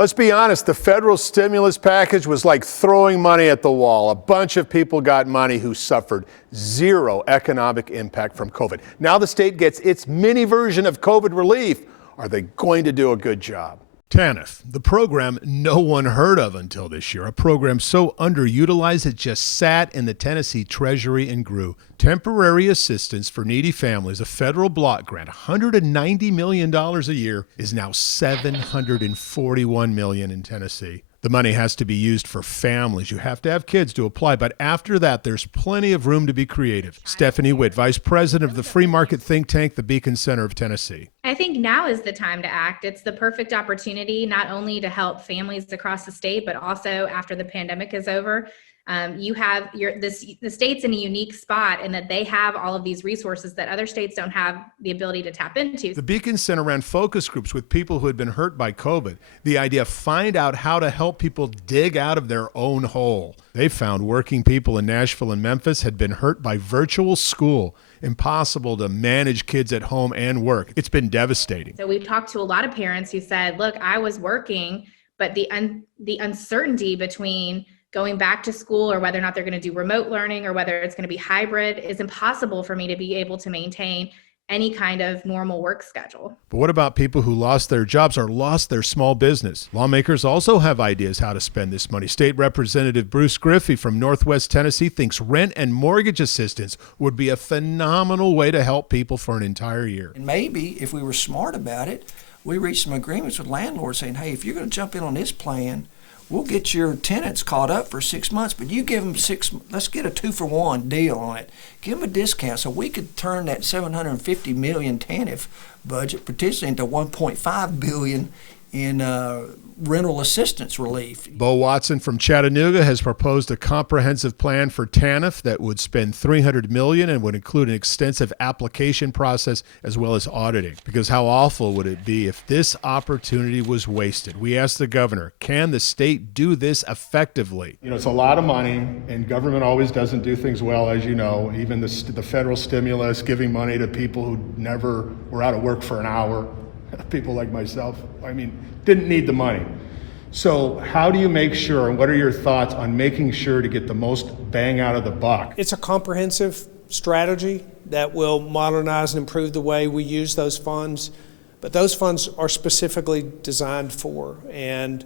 Let's be honest, the federal stimulus package was like throwing money at the wall. A bunch of people got money who suffered zero economic impact from COVID. Now the state gets its mini version of COVID relief. Are they going to do a good job? TANF, the program no one heard of until this year, a program so underutilized it just sat in the Tennessee Treasury and grew. Temporary assistance for needy families, a federal block grant, $190 million a year, is now $741 million in Tennessee. The money has to be used for families. You have to have kids to apply, but after that, there's plenty of room to be creative. Stephanie Witt, Vice President of the free market think tank, the Beacon Center of Tennessee. I think now is the time to act. It's the perfect opportunity, not only to help families across the state, but also after the pandemic is over. You have the state's in a unique spot in that they have all of these resources that other states don't have the ability to tap into. The Beacon Center ran focus groups with people who had been hurt by COVID. The idea, find out how to help people dig out of their own hole. They found working people in Nashville and Memphis had been hurt by virtual school. Impossible to manage kids at home and work. It's been devastating. So we've talked to a lot of parents who said, look, I was working, but the uncertainty between going back to school or whether or not they're going to do remote learning or whether it's going to be hybrid is impossible for me to be able to maintain any kind of normal work schedule. But what about people who lost their jobs or lost their small business? Lawmakers also have ideas how to spend this money. State Representative Bruce Griffey from Northwest Tennessee thinks rent and mortgage assistance would be a phenomenal way to help people for an entire year. And maybe if we were smart about it, we reached some agreements with landlords saying, hey, if you're going to jump in on this plan, we'll get your tenants caught up for 6 months, but you give them let's get a 2-for-1 deal on it. Give them a discount so we could turn that $750 million TANF budget potentially into $1.5 billion in rental assistance relief. Bo Watson from Chattanooga has proposed a comprehensive plan for TANF that would spend $300 million and would include an extensive application process as well as auditing. Because how awful would it be if this opportunity was wasted? We asked the governor, can the state do this effectively? You know, it's a lot of money, and government always doesn't do things well, as you know. Even the federal stimulus, giving money to people who never were out of work for an hour, people like myself, didn't need the money. So how do you make sure, and what are your thoughts on making sure to get the most bang out of the buck? It's a comprehensive strategy that will modernize and improve the way we use those funds, but those funds are specifically designed for and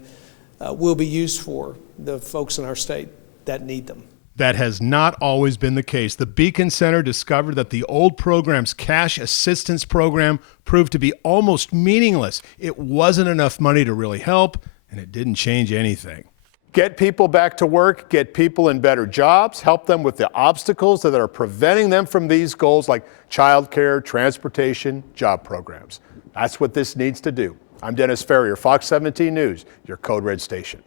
will be used for the folks in our state that need them. That has not always been the case. The Beacon Center discovered that the old program's cash assistance program proved to be almost meaningless. It wasn't enough money to really help, and it didn't change anything. Get people back to work, get people in better jobs, help them with the obstacles that are preventing them from these goals like childcare, transportation, job programs. That's what this needs to do. I'm Dennis Ferrier, Fox 17 News, your Code Red station.